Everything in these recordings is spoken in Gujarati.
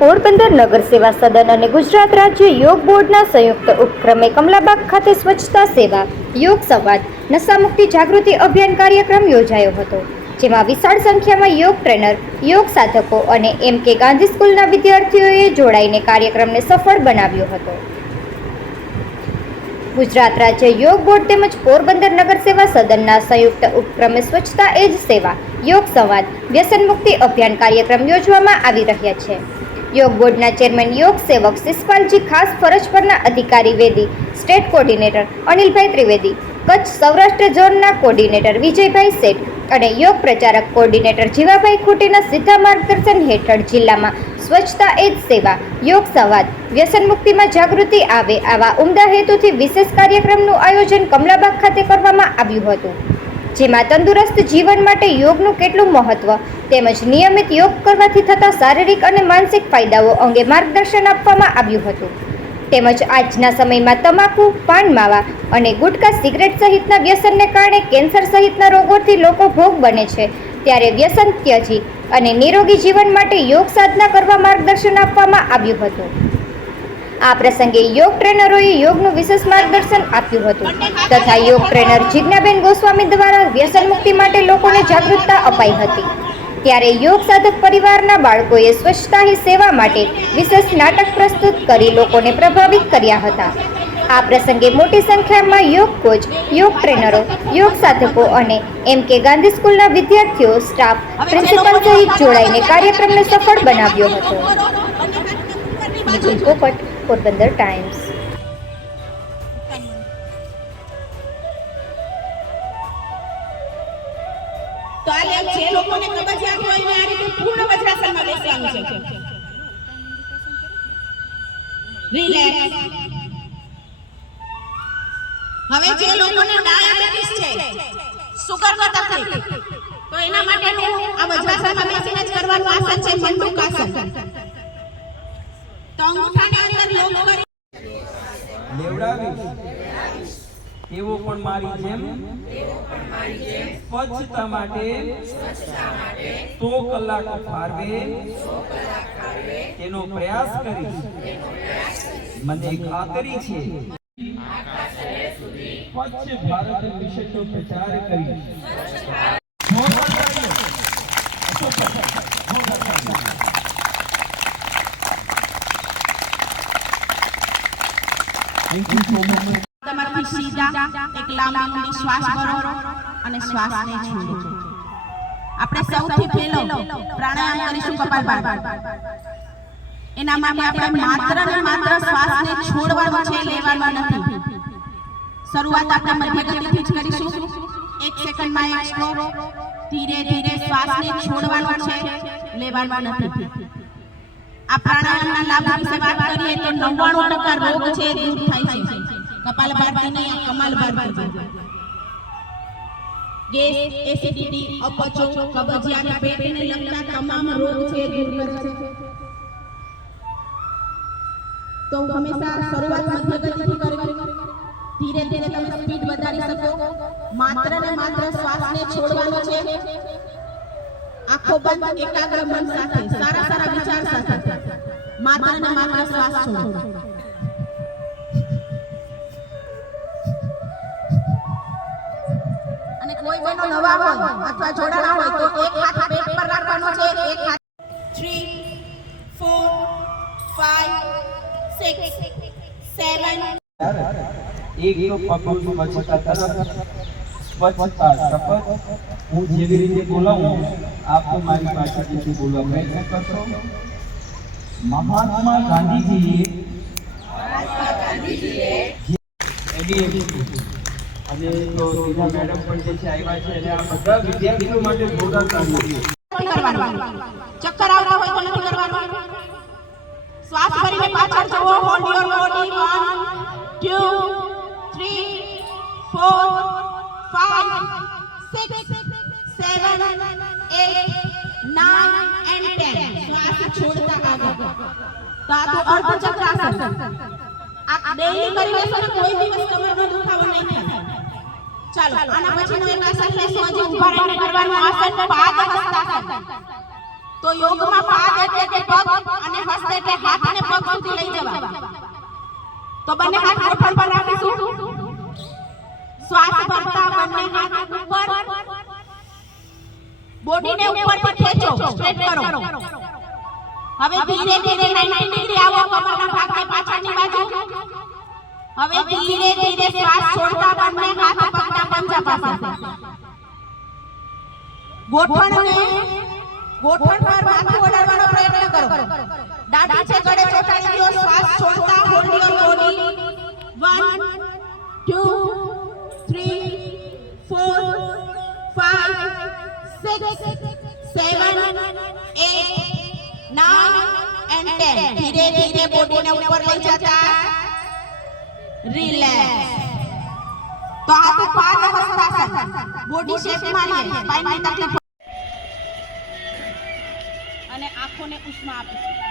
પોરબંદર નગર સેવા સદન અને ગુજરાત રાજ્ય યોગ બોર્ડના સંયુક્ત ઉપક્રમે કમલાબાગ ખાતે સ્વચ્છતા સેવા યોગ સંવાદ, નશામુક્તિ જાગૃતિ અભિયાન કાર્યક્રમ યોજાયો હતો, જેમાં વિશાળ સંખ્યામાં યોગ ટ્રેનર, યોગ સાધકો અને એમ કે ગાંધી સ્કૂલના વિદ્યાર્થીઓએ જોડાઈને કાર્યક્રમને સફળ બનાવ્યો હતો. ગુજરાત રાજ્ય યોગ બોર્ડ તેમજ પોરબંદર નગર સેવા સદનના સંયુક્ત ઉપક્રમે સ્વચ્છતા એ જ સેવા, યોગ સંવાદ વ્યસન મુક્તિ અભિયાન કાર્યક્રમ યોજવામાં આવી રહ્યા છે. યોગ બોર્ડના ચેરમેન યોગ સેવક શિષપાલજી ખાસ ફરજ પરના અધિકારી વેદી, સ્ટેટ કોર્ડિનેટર અનિલભાઈ ત્રિવેદી, કચ્છ સૌરાષ્ટ્ર ઝોનના કોર્ડિનેટર વિજયભાઈ શેઠ અને યોગ પ્રચારક કોર્ડિનેટર જીવાભાઈ ખૂટીના સીધા માર્ગદર્શન હેઠળ જિલ્લામાં સ્વચ્છતા એ જ સેવા, યોગ સંવાદ, વ્યસન મુક્તિમાં જાગૃતિ આવે આવા ઉમદા હેતુથી વિશેષ કાર્યક્રમનું આયોજન કમલાબાગ ખાતે કરવામાં આવ્યું હતું. જેમાં તંદુરસ્ત જીવન માટે યોગનું કેટલું મહત્વ તેમજ નિયમિત યોગ કરવાથી થતા શારીરિક અને માનસિક ફાયદાઓ અંગે માર્ગદર્શન આપવામાં આવ્યું હતું. તેમજ આજના સમયમાં તમાકુ, પાન માવા અને ગુટકા સિગરેટ સહિતના વ્યસનને કારણે કેન્સર સહિતના રોગોથી લોકો ભોગ બને છે. ત્યારે વ્યસન ત્યજી અને નિરોગી જીવન માટે યોગ સાધના કરવા માર્ગદર્શન આપવામાં આવ્યું હતું. આ પ્રસંગે યોગ ટ્રેનરોએ યોગનું વિશેષ માર્ગદર્શન આપ્યું હતું. તથા યોગ ટ્રેનર જિજ્ઞાબેન ગોસ્વામી દ્વારા વ્યસન મુક્તિ માટે લોકોને જાગૃતતા અપાઈ હતી. ત્યારે યોગ સાધક પરિવારના બાળકોએ સ્વચ્છતા હી સેવા માટે વિશેષ નાટક પ્રસ્તુત કરી લોકોને પ્રભાવિત કર્યા હતા. આ પ્રસંગે મોટી સંખ્યામાં યોગ કોચ, યોગ ટ્રેનરો, યોગ સાધકો અને એમ કે ગાંધી સ્કૂલના વિદ્યાર્થીઓ, સ્ટાફ, પ્રિન્સિપલ સહિત જોડાઈને કાર્યક્રમને સફળ બનાવ્યો હતો. પોરબંદર ટાઈમ્સ. જે લોકોને ડાયાબિટીસ છે સુગરનો તકલીફ. તો એના માટેનું આ વજ્રાસનમાં બેસીને જ કરવાનું આસન છે, મંડુક આસન. તો અંગૂઠાની અંદર લોક કરી લેવડાવીશ. તેવો પણ મારી જેમ સ્વચ્છતા માટે સો કલાકો ફાળવે તેનો પ્રયાસ કરી મને ખાતરી છે. સ્વચ્છ ભારત પ્રચાર તમારાથી સીધા એક લાંબી ઊંડી શ્વાસ ભરો અને શ્વાસને છોડો. આપણે સૌથી પહેલો પ્રાણાયામ કરીશું કપાલભાતિ એના માટે આપણે માત્ર ને માત્ર શ્વાસને છોડવાનો છે લેવાનો નથી શરૂઆત આપણે મધ્ય ગતિથી જ કરીશું એક સેકન્ડમાં એક સ્ટ્રોક ધીરે ધીરે શ્વાસને છોડવાનો છે લેવાનો નથી આ પ્રાણાયામના લાભ વિશે વાત કરીએ તો 99% રોગ છે એ દૂર થાય છે કપાલભાતિ નહીં આ કમાલભાતિ ગેસ એસિડિટી અપચો કબજિયાત પેટને લગતા તમામ રોગ છે એ દૂર કરે છે તો હંમેશા શરૂઆત મધ્ય ગતિથી કરવી. ધીરે ધીરે તમે સ્પીડ વધારી શકો. માત્ર ને માત્ર શ્વાસને છોડવાનો છે. આખો બંધ, એકાગ્ર મન સાથે, સારા સારા વિચાર સાથે. માત્ર ને માત્ર શ્વાસ અને કોઈ બેનો નવા હોય અથવા જોડાણા હોય તો એક હાથ 4 5 6 7 એક તો પગલું સ્વચ્છતા તરફ સ્વચ્છતા શપથ હું જેવી રીતે બોલાવું આપ તો મારી પાસેથી બોલવા પ્રયત્ન કરશો મહાત્મા ગાંધીજીએ એડીએફસી અને તો સીધા મેડમ પણ જે છે આવ્યા છે અને આ બધા વિદ્યાર્થીઓ માટે જોરદાર તાલીમ છે નથી કરવાનું ચક્કર આવતા હોય તો નથી કરવાનું શ્વાસ ભરીને પાછળ જવો હોલ્ડ યોર બોડી 1 2 3 4 5 6 7 8 9 and 10 શ્વાસ છોડતા આગળ તો આ તો અર્ધ ચક્રાસન આ ડેઈલી કરી લેશો ને કોઈ દિવસ કમરનો દુખાવો નહીં થાય ચાલો આના પછીનો એક આસન લેશું હજી ઊભા રહીને કરવાનું આસન પાદ હસ્તાસન તો યોગમાં પાદ એટલે કે પગ અને હસ્ત એટલે હાથને પગ સુધી લઈ જવા તો બંને હાથ ગોઠણ પર રાખીશું શ્વાસ ભરતા બંને હાથ ઉપર બોડીને ઉપરથી ખેંચો સ્ટ્રેટ કરો હવે ધીરે ધીરે 90 ડિગ્રી આવો કમરના ભાગને પાછળની બાજુ હવે ધીરે ધીરે શ્વાસ છોડતા બંને હાથ પગના પંજા પાસે ગોઠણને ગોઠણ પર માથું ઓડાડવાનો પ્રયત્ન કરો દાઢી છે ગળે ચોંટાડી દો શ્વાસ છોડતા હોલ્ડ યોર બોડી 1 2 3 4 5 6 7 8 9 and 10 ધીરે ધીરે બોડીને ઉપર લઈ જતા રિલેક્સ તો આ તો પાદ હસ્તાસન બોડી શેપ માં લે સ્પાઇનની તકલીફ આંખોને ઉષ્મા આપીશું.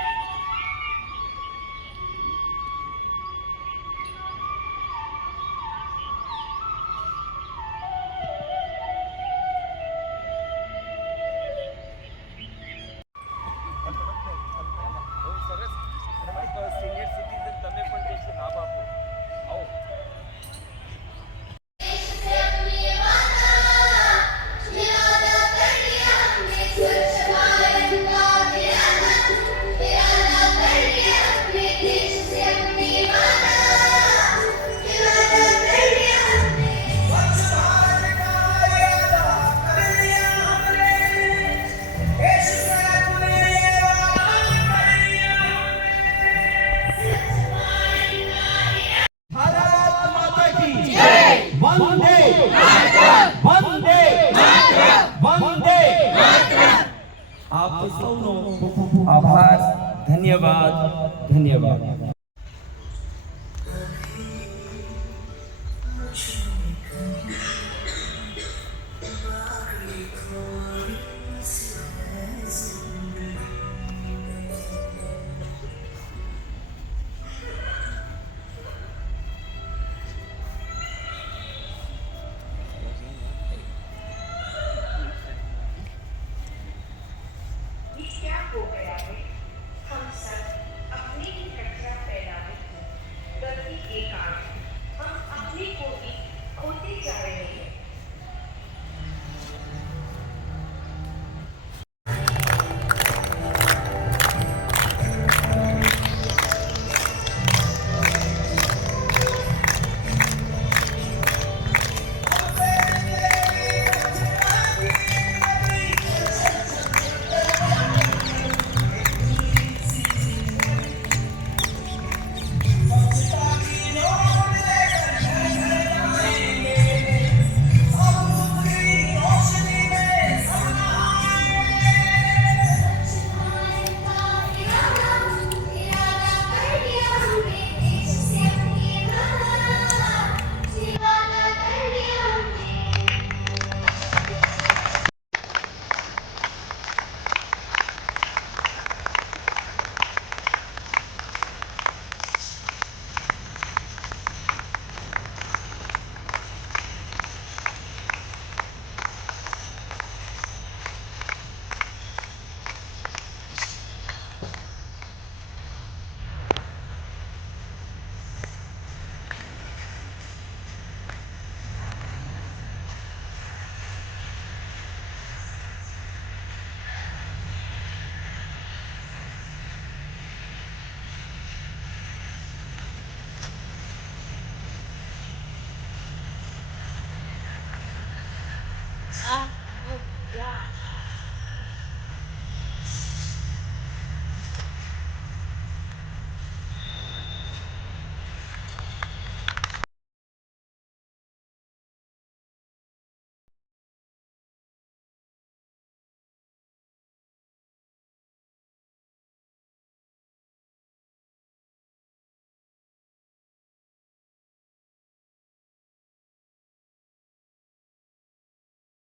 આપ સૌનો ખૂબ ખૂબ આભાર. ધન્યવાદ. ધન્યવાદ.